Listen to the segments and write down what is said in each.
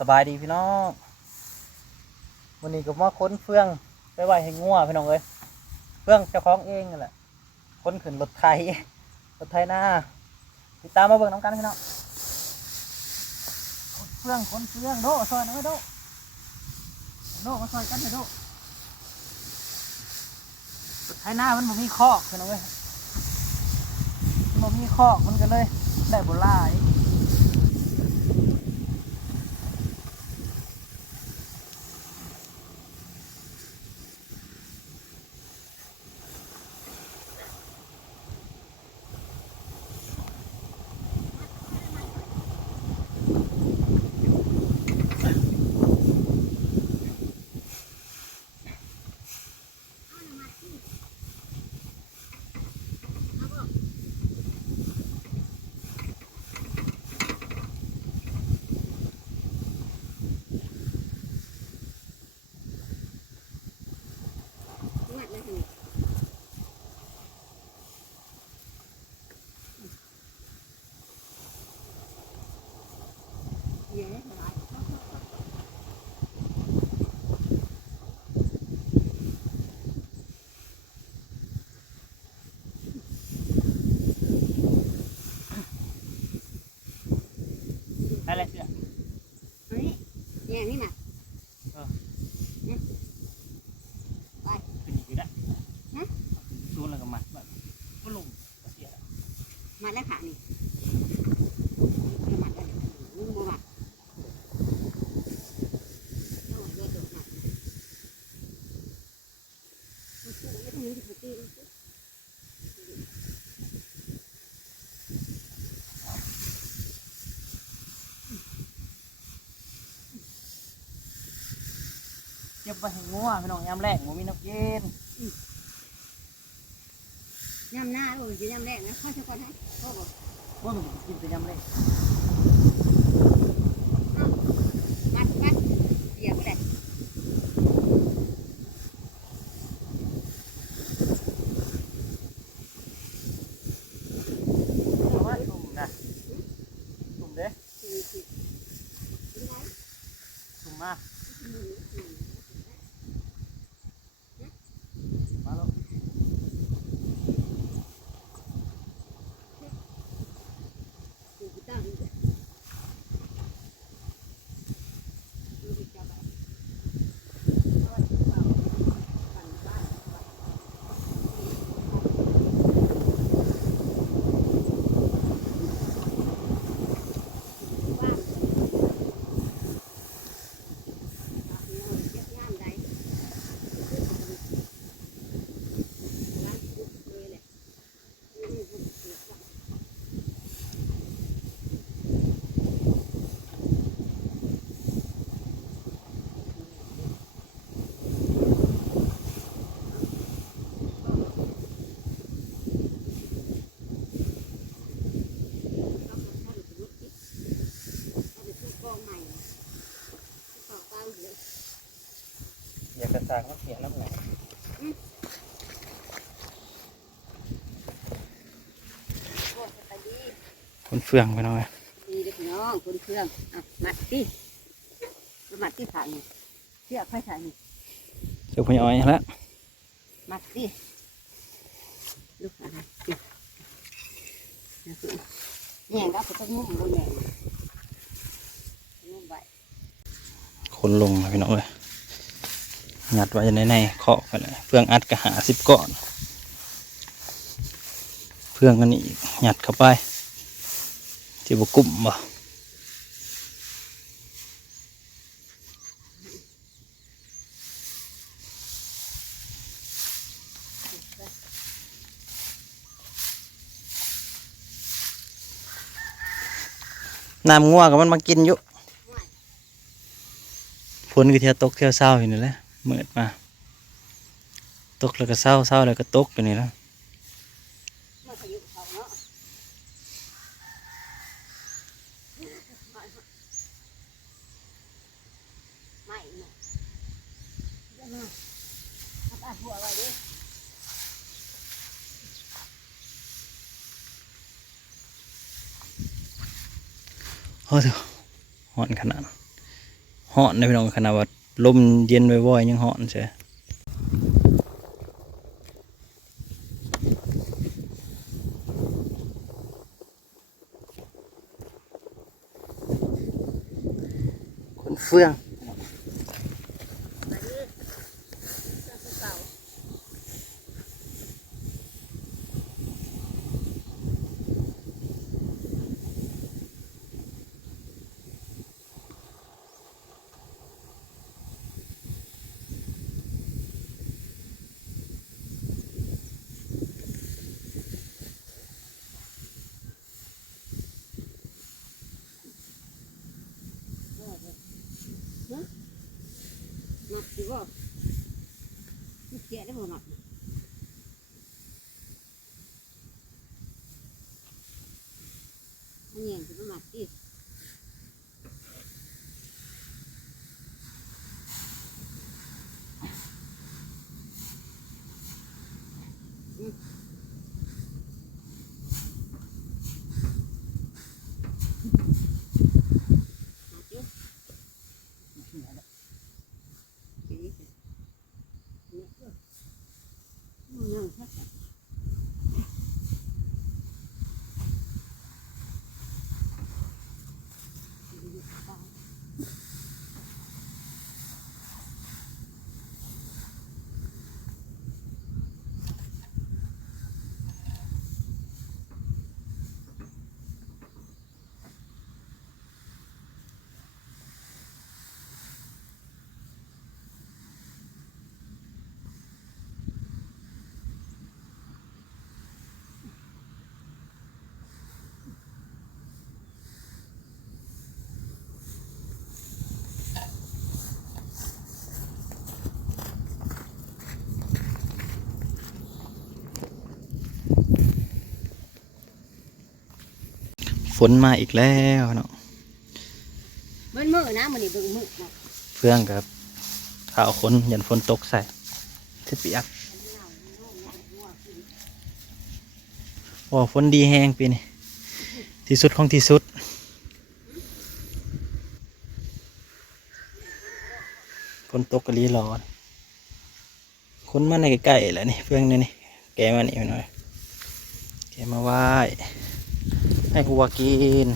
สบายดีพี่น้องวันนี้ก็มาค้นเฟืองไปไว้ให้งัวพี่น้องเอ้ยเฟืองเจ้าของเองนั่นแหละค้นขึ้นรถไถหน้าติดตามมาเบิ่งน้ำกันพี่น้องค้นเฟืองโดซอยหน่อยโดมาซอยกันเลยโดรถไถหน้ามันบ่มีคอกพี่น้องเอ้ยมันบ่มีคอกมันก็เลยได้บ่หลายอะไรเสือเนี่ยนี่น่ะไปขึ้นอีกได้ซูนแล้วก็มัดแบบก็ลงเสีย มาแล้วค่ะนี่มาแล้วนี่มามาโอ้ยโดดมาสู้ไม่ต้องมีสติเก็บไว้ให้งัวพี่น้องยามแรกหมูมีน้ำเย็นย่ำหน้าโอ้ยจะย่ำแรกนะข้อเฉพาะให้โอ้โหว่ามันกินแต่ยามแรกมัดเดี๋ยวไปเลยเอาไว้ตุ่มนะตุ่มเด้ตุ่มมามาแล้วอยากกระซากมันเสียน้ำหนักคนเฟืองไปหน่อยดีเด็กน้องคนเครื่องอ่ะมัดที่ถ่ายนี่เชือกให้ถ่ายนี่เดี๋ยวพี่อ้อยแล้วมัดที่ลูกอะไรเนี่ยเราจะต้องงุ้มบนแหงงุ้มไว้คนลงนะพี่น้องเลยงัดไว้ในเคาะไปเลยเฟืองอัดกระหา10 ก้อนเฟืองกันนี่งัดเข้าไปที่บกุ่มบ่น้ำงัวกับมันมากินอยู่ฝนก็เที่ยวตกเที่ยวเศร้าอยู่นี่แหละเมื่อมาตกแล้วก็เศร้าแล้วก็ตกอยู่นี่แล้วโอ้เถอะหอนขนาด ฮ้อนในพี่น้องขนาดว่าลมเย็นบ่อยๆยังฮ้อนใช่คนเฟื่องหนักสิบ่เจ๊ได้บ่หนักอันนี้จะมาหนักดิฝนมาอีกแล้วเนาะ มันมือนะมันนี่เบิ่งมือเนาะ เฟื่องกับข่าวคนยันฝนตกใส่สิเปียกว่าฝนดีแห้งปีนี้ที่สุดของที่สุดฝนตกกะลีร้อนคนมาในใกล้ๆแหละนี่เฟื่องนี่แกมานี่หน่อยแกมาไหว้ให้วัวกิน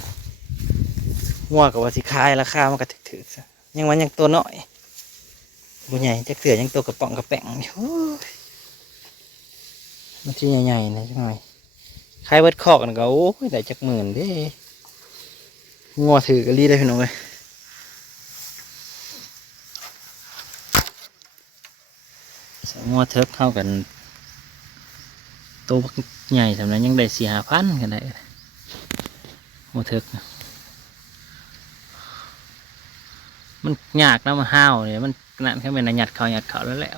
วัวกับว่าสิคายราคามันก็ถึกๆซะยังวันยังตัวน้อยบุใหญ่จักเสือยังตัวกระป๋องกระแป้งโอ้ยมันที่ใหญ่ๆนะจังหน่อยคายเบิดคอกนั่นก็โอ้ยได้จักหมื่นเด้งัวถือกะลีได้พี่น้องเลยงัวเทิบเข้ากันตัวใหญ่สำหรับยังได้4-5 พันกันได้งัวเทิบมันยากนะมาห้าวเนี่ยมันนั่นแค่เป็นหยัดเขาแล้วแหละ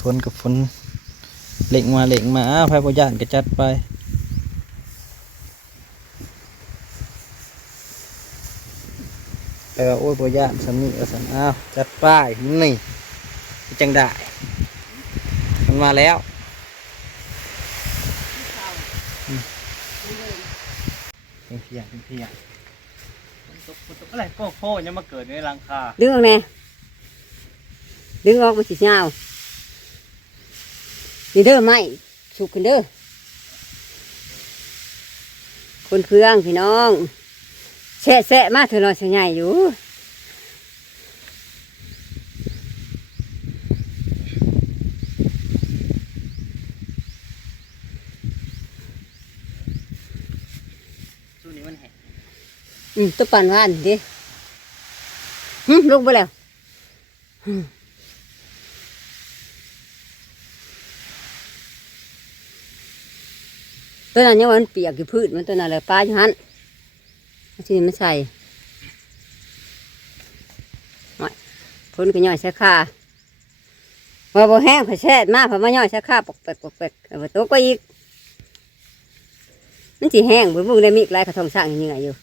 ฝนกับฝนเล่งมาไฟพยานก็จัดไปแต่ว่าโอ้ยพยานสำนีก็สันอ้าวจัดไปนี่จังได้มันมาแล้วเพียงฝนตกอะไรโฟยังมาเกิดในรังคา ดึงออกแน่ดึงออกมันสิยาวนี่เด้อไม้สุกขึ้นเด้อคนเครื่องพี่น้องแฉะมาเถอะหน่อยสิใหญ่อยู่ช่วงนี้มันแห้ง ตัวปั่นว่านดิลงไปแล้วตัวนั้นยังว่ามันเปียกอยู่พืชมันตัวนั้นเลยปลาอยู่หันที่นี่มันใส่ฝนก็ย่อยใส่ข้าว่าบ่แห้งผัดแช่มาผัดมาย่อยใส่ข้าปกเป็ดเอาไปโต๊ะก็อีกมันสิแห้งบุ้งได้มีลายกระทงสร้างยังไงอยู่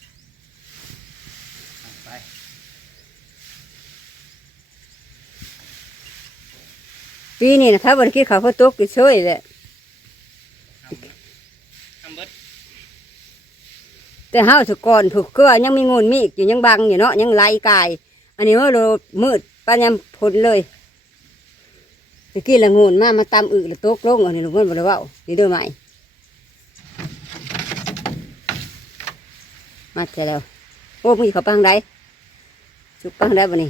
ปีนี้นะถ้าบริกินข้าวโพดตุกก็ช่วยแหละ แต่เฮาสก่อนถูกเกลือยังมีงูมีอีกอยู่ยังบังอยู่เนาะยังไหลกาย อันนี้ว่าเรามืดปานยำพ้นเลยตะกี้ละงูมาตามอึละตกลงอันนี้ลูกมันบ่ได้เว้านี่เด้อใหม่มาเจอแล้วโอ้มึงเขาปังได้สุกปังได้บ่นี่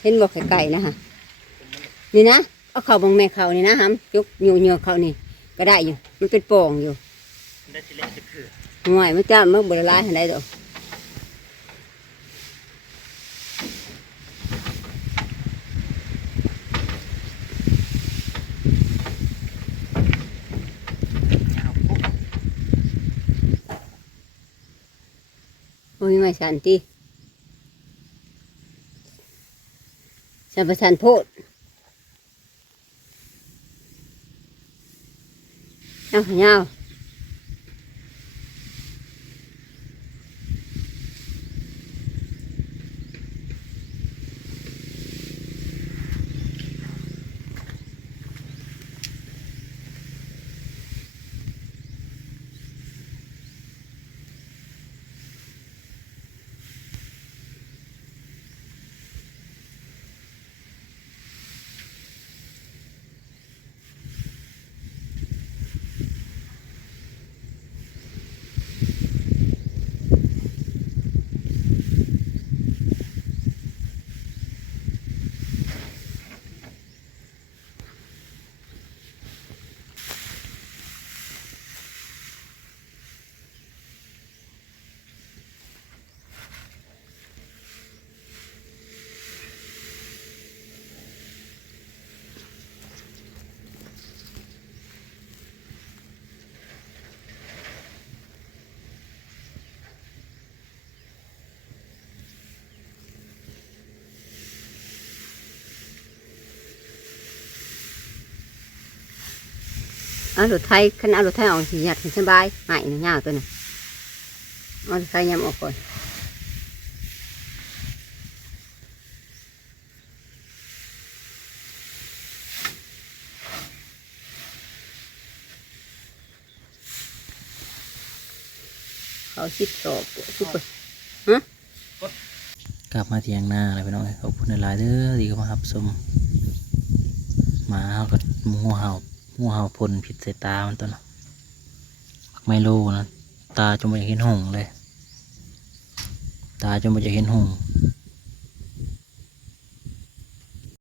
เห็นบอกไก่นะฮะนี่นะเอาเข่าบังแม่เข่านี่นะฮัมจุกเหนียวเข่านี่ก็ได้อยู่มันเป็นโป่งอยู่ ได้สิเล่นจะคือ ห่วยมันจ้ามันบริลายให้ได้ดอกโอ้ยไม่สันติสันประสันโพดเอาเงาเอารถไทยขันเอารถไทยออกสิหยัดสบายหายเงาตัวน่ะเอารถไทยยำออกก่อนเขาชิดต่อทุกคนกลับมาเที่ยงหน้าอะไรไปน้องขอบคุณหลายเด้อที่เข้ามารับชมหมาเฮากับงูเห่าพ่นผิดสายตามันตัวน่ะไมโลนะตาจนไม่เห็นหงเลยตาจนไม่จะเห็นหง